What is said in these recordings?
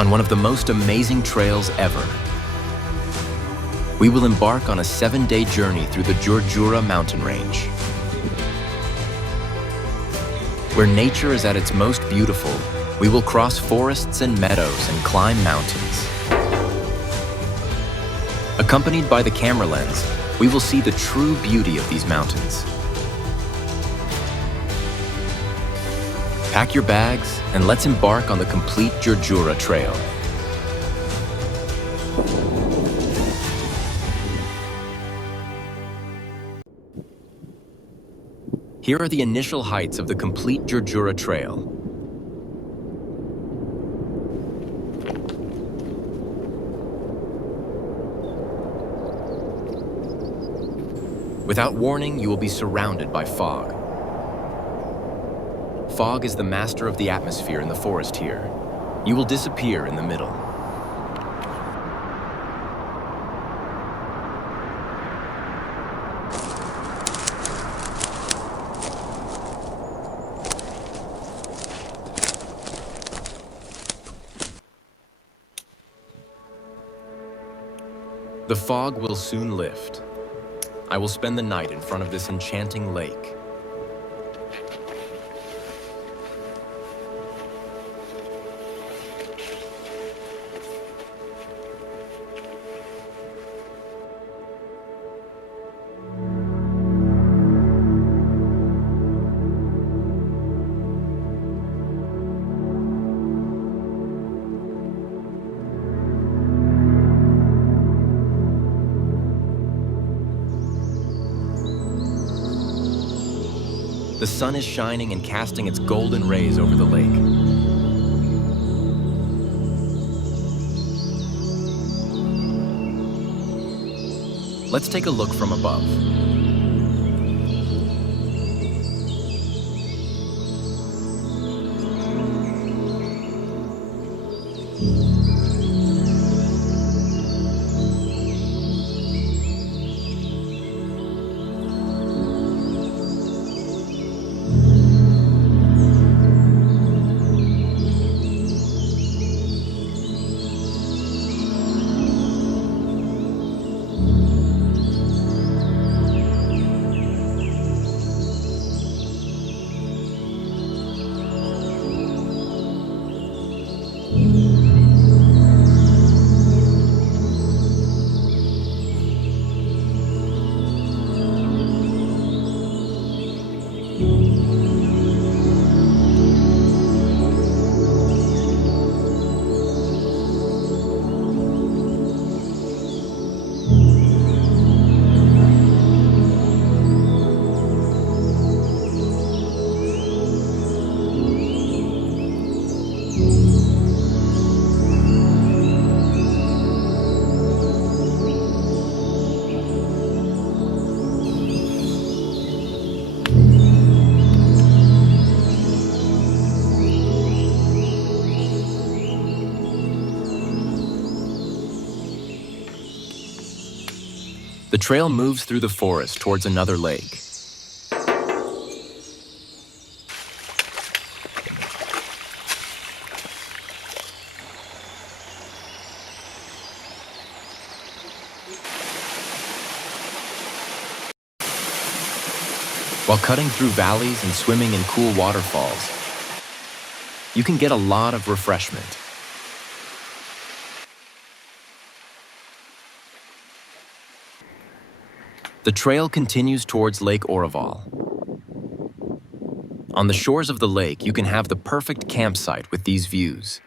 on one of the most amazing trails ever. We will embark on a 7-day journey through the Djurdjura mountain range. Where nature is at its most beautiful, we will cross forests and meadows and climb mountains. Accompanied by the camera lens, we will see the true beauty of these mountains. Pack your bags and let's embark on the complete Djurdjura Trail. Here are the initial heights of the complete Djurdjura Trail. Without warning, you will be surrounded by fog. Fog is the master of the atmosphere in the forest here. You will disappear in the middle. The fog will soon lift. I will spend the night in front of this enchanting lake. The sun is shining and casting its golden rays over the lake. Let's take a look from above. The trail moves through the forest towards another lake. While cutting through valleys and swimming in cool waterfalls, you can get a lot of refreshment. The trail continues towards Lake Oraval. On the shores of the lake, you can have the perfect campsite with these views.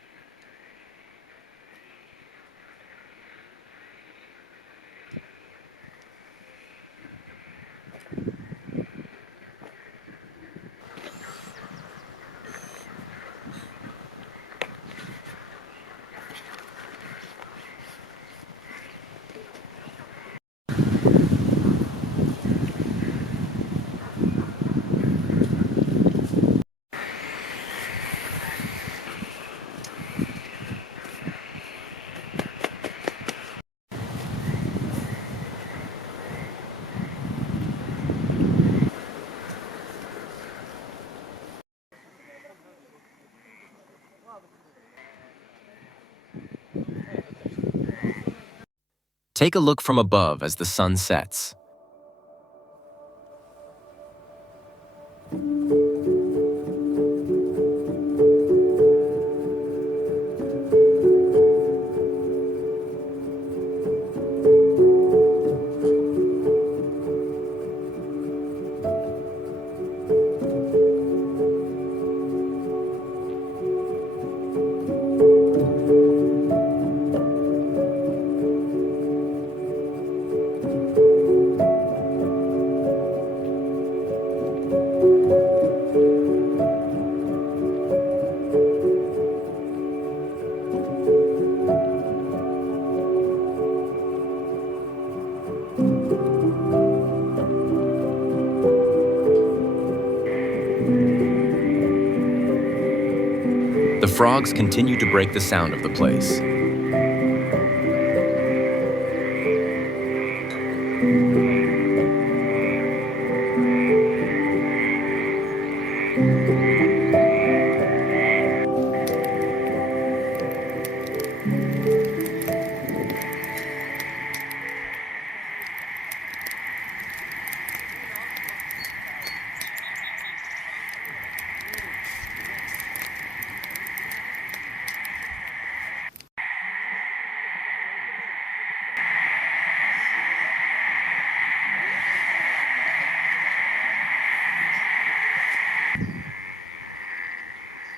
Take a look from above as the sun sets. The frogs continue to break the sound of the place.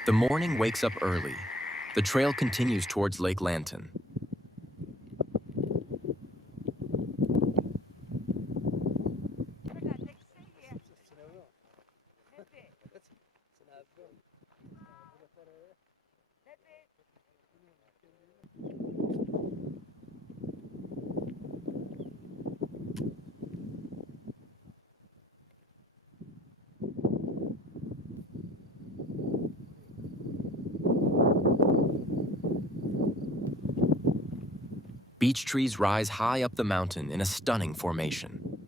The morning wakes up early. The trail continues towards Lake Lanton. Beech trees rise high up the mountain in a stunning formation.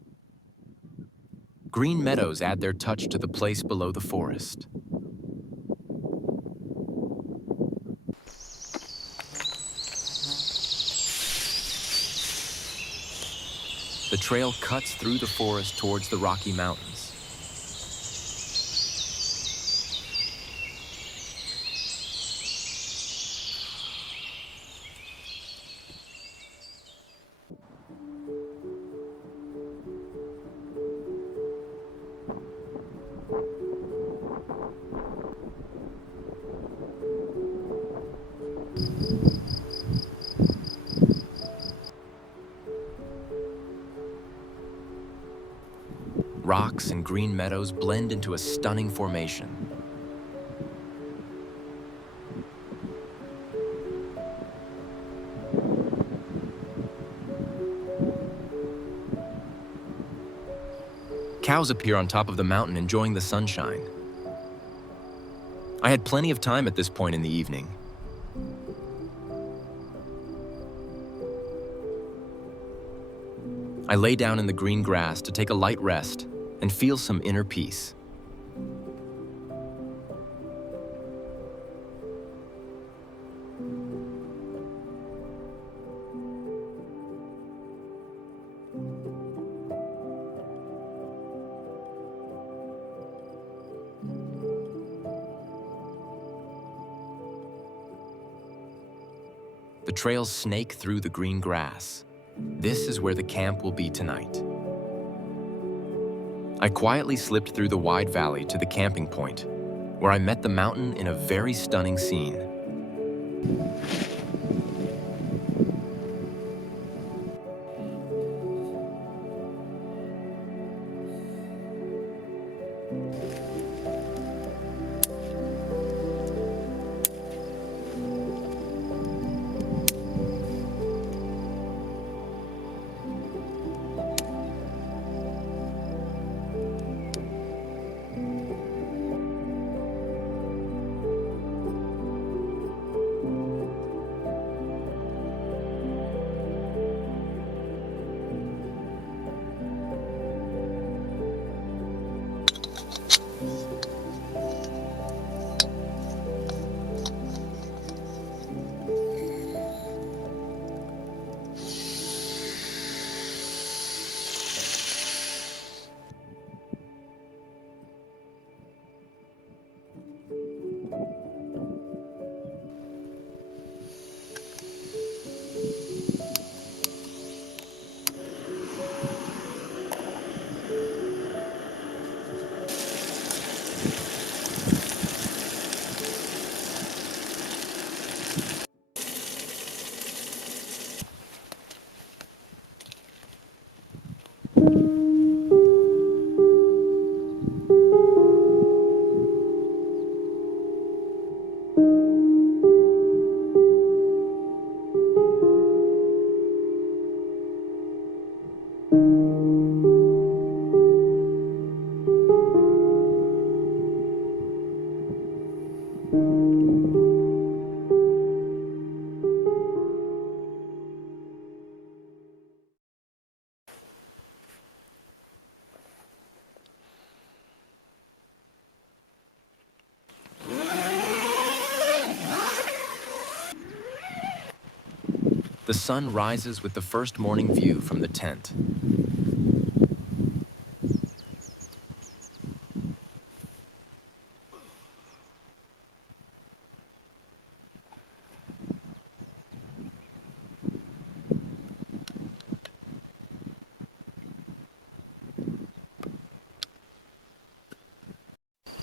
Green meadows add their touch to the place below the forest. The trail cuts through the forest towards the Rocky Mountains. Rocks and green meadows blend into a stunning formation. Cows appear on top of the mountain enjoying the sunshine. I had plenty of time at this point in the evening. I lay down in the green grass to take a light rest and feel some inner peace. The trails snake through the green grass. This is where the camp will be tonight. I quietly slipped through the wide valley to the camping point, where I met the mountain in a very stunning scene. The sun rises with the first morning view from the tent.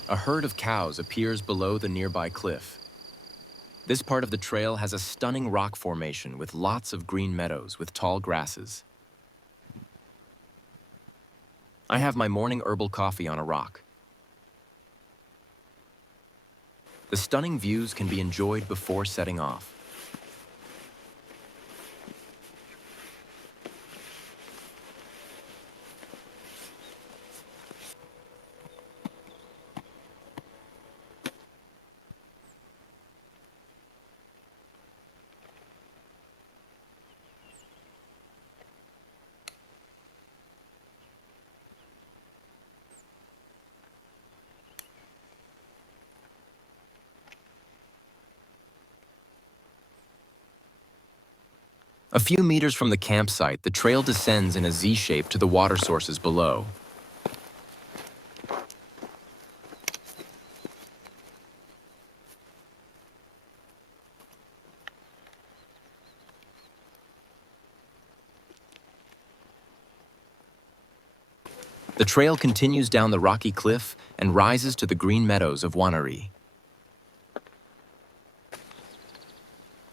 A herd of cows appears below the nearby cliff. This part of the trail has a stunning rock formation with lots of green meadows with tall grasses. I have my morning herbal coffee on a rock. The stunning views can be enjoyed before setting off. A few meters from the campsite, the trail descends in a Z shape to the water sources below. The trail continues down the rocky cliff and rises to the green meadows of Wanari.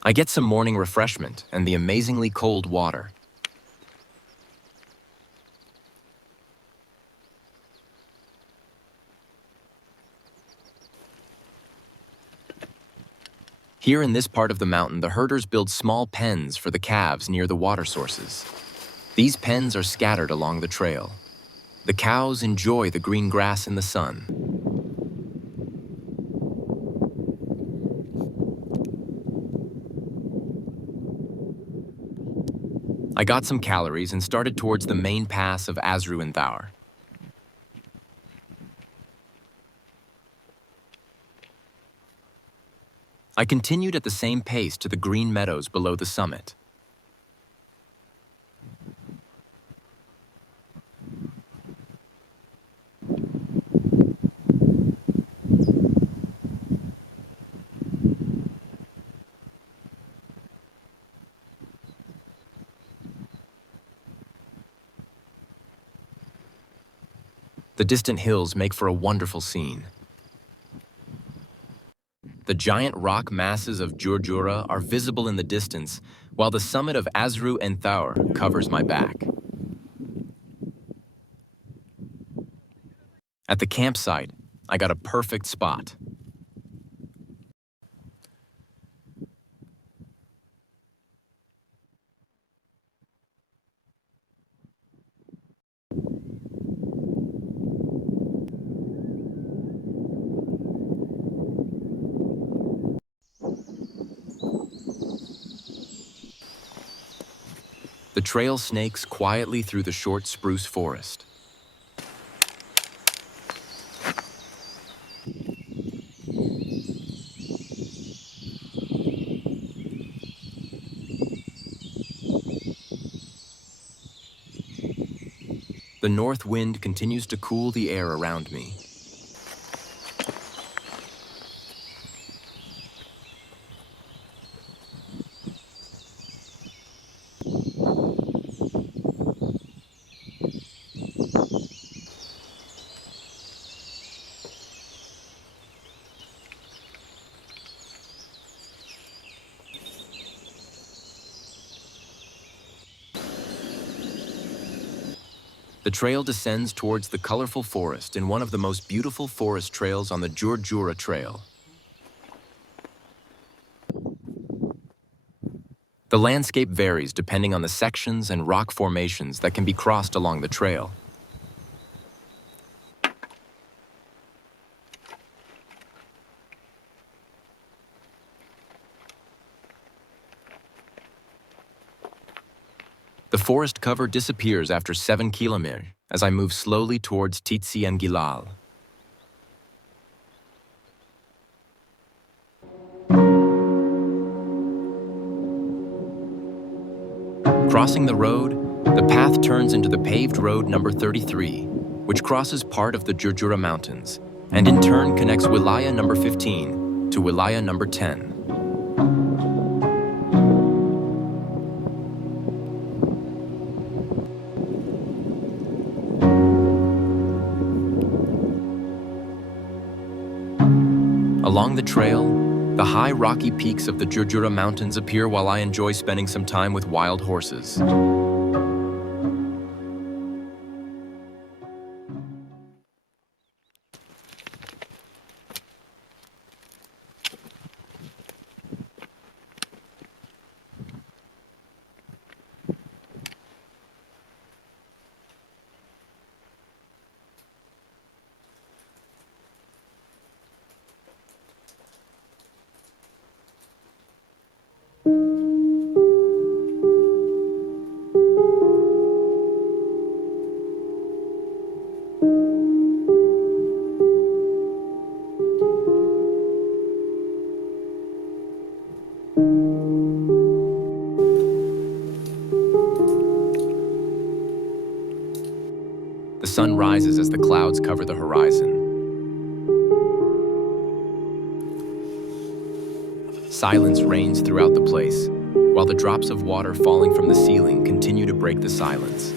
I get some morning refreshment and the amazingly cold water. Here in this part of the mountain, the herders build small pens for the calves near the water sources. These pens are scattered along the trail. The cows enjoy the green grass in the sun. I got some calories and started towards the main pass of Asru and Thaur. I continued at the same pace to the green meadows below the summit. The distant hills make for a wonderful scene. The giant rock masses of Djurdjura are visible in the distance, while the summit of Asru and Thaur covers my back. At the campsite, I got a perfect spot. The trail snakes quietly through the short spruce forest. The north wind continues to cool the air around me. The trail descends towards the colorful forest in one of the most beautiful forest trails on the Djurdjura Trail. The landscape varies depending on the sections and rock formations that can be crossed along the trail. The forest cover disappears after 7 kilometers as I move slowly towards Titsi and Gilal. Crossing the road, the path turns into the paved road number 33, which crosses part of the Djurdjura Mountains, and in turn connects Wilaya number 15 to Wilaya number 10. Along the trail, the high rocky peaks of the Djurdjura Mountains appear while I enjoy spending some time with wild horses. The sun rises as the clouds cover the horizon. Silence reigns throughout the place, while the drops of water falling from the ceiling continue to break the silence.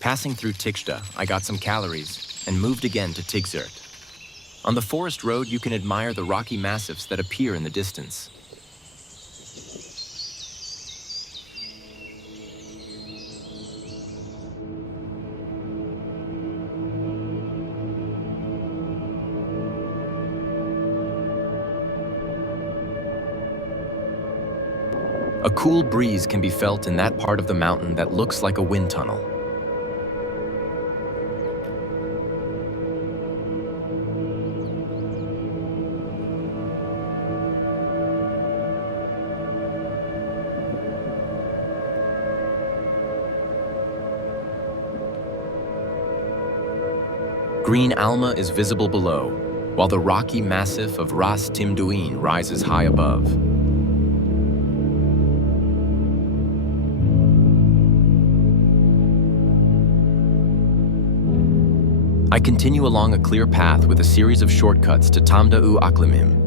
Passing through Djurdjura, I got some calories and moved again to Djurdjura. On the forest road, you can admire the rocky massifs that appear in the distance. A cool breeze can be felt in that part of the mountain that looks like a wind tunnel. Green Alma is visible below, while the rocky massif of Ras Timduin rises high above. I continue along a clear path with a series of shortcuts to Tamda'u Aklimim.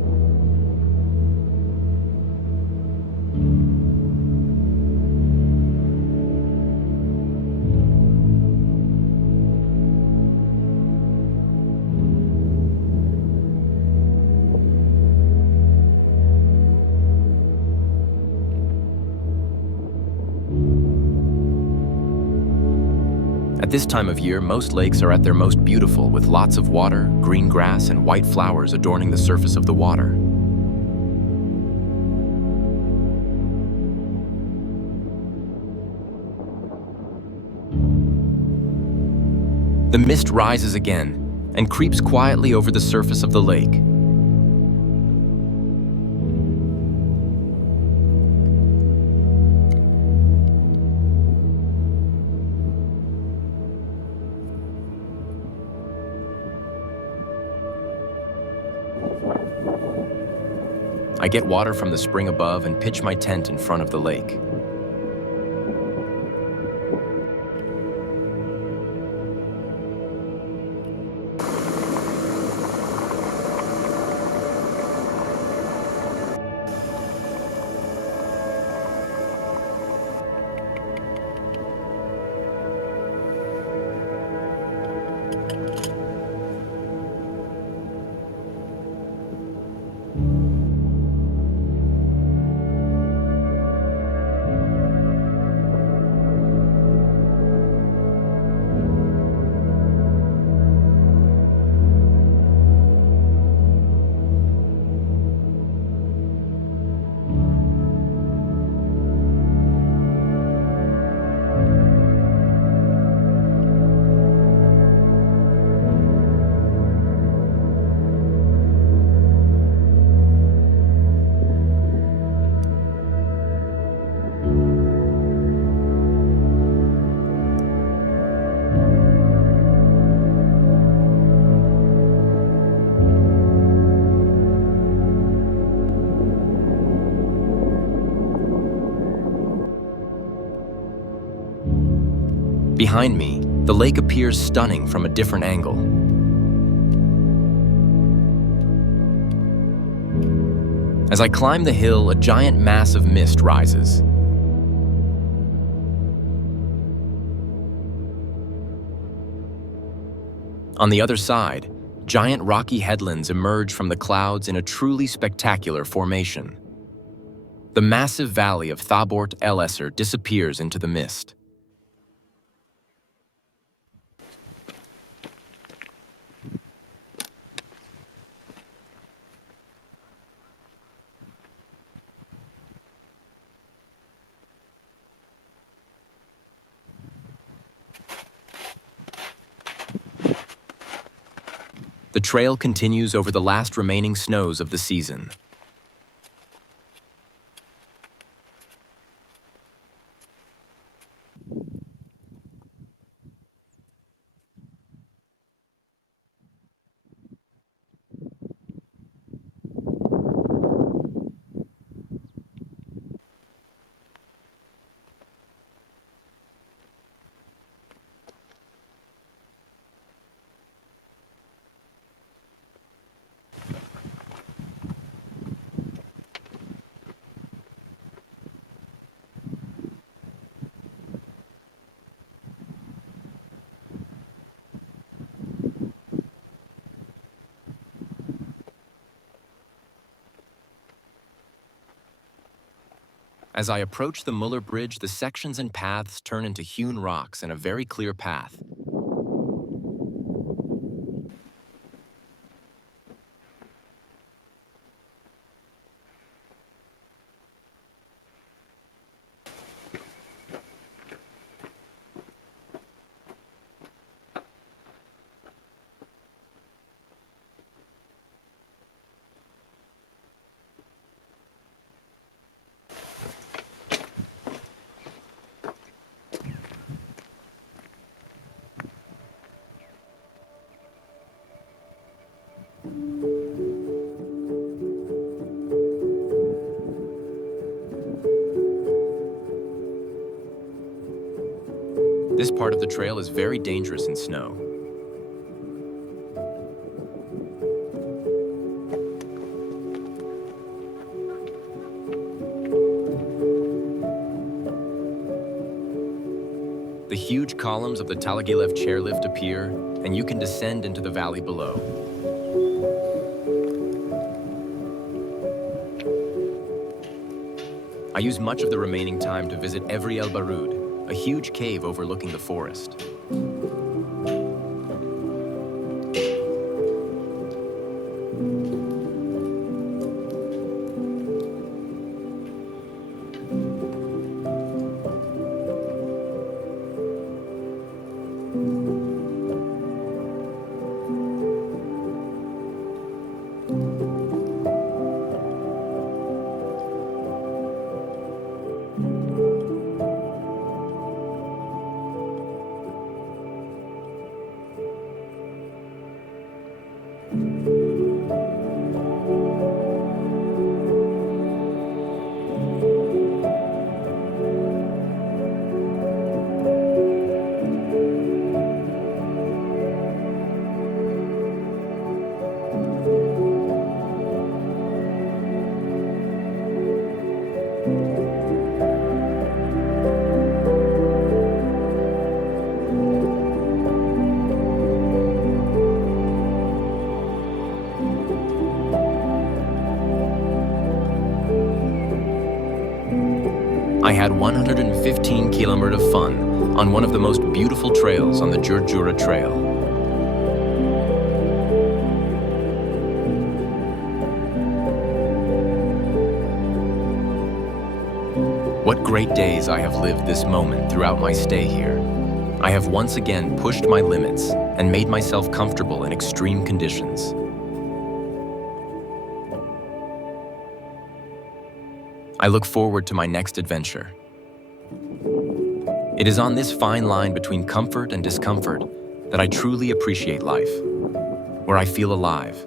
At this time of year, most lakes are at their most beautiful, with lots of water, green grass, and white flowers adorning the surface of the water. The mist rises again and creeps quietly over the surface of the lake. I get water from the spring above and pitch my tent in front of the lake. behind me, the lake appears stunning from a different angle. As I climb the hill, a giant mass of mist rises. On the other side, giant rocky headlands emerge from the clouds in a truly spectacular formation. The massive valley of Thabort El Esser disappears into the mist. The trail continues over the last remaining snows of the season. As I approach the Muller Bridge, the sections and paths turn into hewn rocks and a very clear path. This part of the trail is very dangerous in snow. The huge columns of the Talagilev chairlift appear, and you can descend into the valley below. I use much of the remaining time to visit Evri El Barud, a huge cave overlooking the forest. I had 115 kilometers of fun on one of the most beautiful trails on the Djurdjura Trail. What great days I have lived this moment throughout my stay here. I have once again pushed my limits and made myself comfortable in extreme conditions. I look forward to my next adventure. It is on this fine line between comfort and discomfort that I truly appreciate life, where I feel alive.